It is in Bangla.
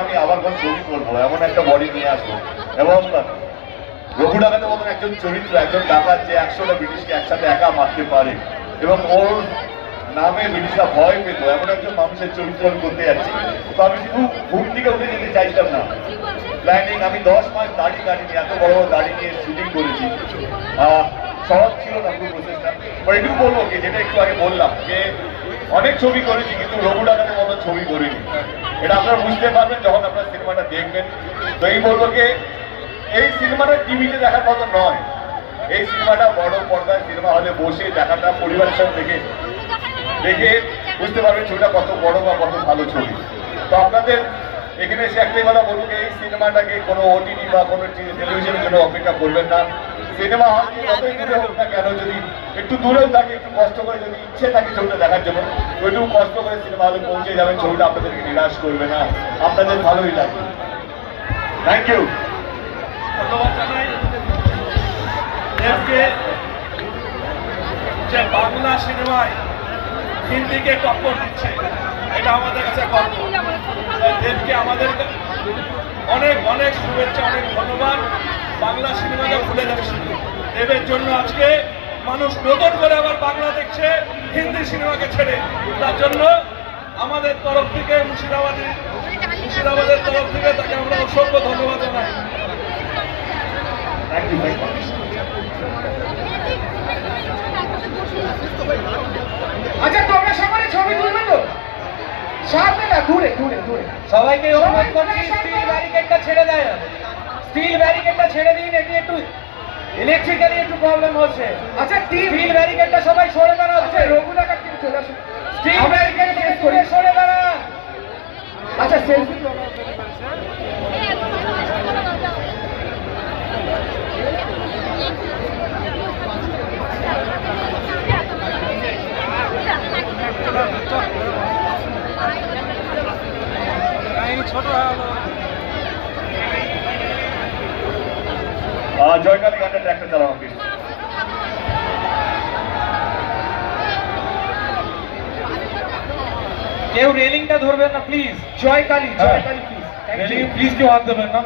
আমি আবার কোন ছবি করবো, এমন একটা বডি নিয়ে আসবো। এবং রঘু ডাকাতের মতন একজন চরিত্র, একজন ডাকাত যে 100টা ব্রিটিশকে একসাথে একা মারতে পারে এবং ওর নামে ব্রিটিশরা ভয় পেত, এমন একজন মানুষের চরিত্র আমি করতে যাচ্ছি। তো আমি শুধু ঘুম থেকে উঠে যেতে চাইতাম না। প্ল্যানিং, আমি 10 মাস দাড়ি কাটিনি, এত বড় বড় দাড়ি নিয়ে শুটিং করেছি। সহজ ছিল না পুরো প্রসেসটা। এটুকু বলবো কি, যেটা একটু আগে বললাম যে অনেক ছবি করেছি কিন্তু রঘু ডাকাতের মতো ছবি করিনি। এটা আপনারা বুঝতে পারবেন যখন আপনারা সিনেমাটা দেখবেন। তো এই বলবো যে এই সিনেমাটা টিভিতে দেখার মতো নয়, এই সিনেমাটা বড় পর্দায় সিনেমা হলে বসে দেখাটা, পরিবারের সাথে দেখে বুঝতে পারবেন ছবিটা কত বড় বা কত ভালো ছবি। তো আপনাদের এখানে এসে একটাই কথা বলবো, এই সিনেমাটাকে কোনো ওটিটি বা কোনো টেলিভিশনের জন্য অপেক্ষা করবেন না। সিনেমা হল যতই দূরে হোক না কেন, যদি একটু দূরেও থাকে, একটু কষ্ট করে, যদি ইচ্ছে থাকে ছবিটা দেখার জন্য, ওইটুকু কষ্ট করে সিনেমা হলে পৌঁছে যাবেন। ছবিটা আপনাদেরকে নিরাশ করবে না, আপনাদের ভালোই লাগবে। Thank you. ধন্যবাদ জানাই দেবকে, যে বাংলা সিনেমায় হিন্দিকে টক্কর দিচ্ছে, এটা আমাদের কাছে গর্ব। দেবকে আমাদের অনেক অনেক শুভেচ্ছা, অনেক ধন্যবাদ। বাংলা সিনেমাকে ভুলে যাচ্ছে দেবের জন্য আজকে মানুষ নতুন করে আবার বাংলা দেখছে হিন্দি সিনেমাকে ছেড়ে। তার জন্য আমাদের তরফ থেকে মুর্শিদাবাদের তরফ থেকে তাকে আমরা অসংখ্য ধন্যবাদ জানাই। আচ্ছা, তোমরা সবাই ছবি তুলবে তো? সামনে না, দূরে দূরে দূরে। সবাইকে অনুরোধ করছি স্টিল ব্যারিকেডটা ছেড়ে দেয়, স্টিল ব্যারিকেডটা ছেড়ে দিন, এটি একটু ইলেকট্রিক্যালি একটু প্রবলেম হচ্ছে। আচ্ছা, স্টিল ব্যারিকেডটা সবাই সরে দাঁড়াচ্ছে, রঘু ডাকাত টিম চলে আসুন। স্টিল ব্যারিকেড থেকে সরে দাঁড়ান। আচ্ছা, সেলফি ছোট জয়কালী গানটা ট্র্যাকটা চালানো প্লিজ। কেউ রেলিংটা ধরবেন না please. Joykali, Joykali please. Railing please কেউ হাত দেবেন না।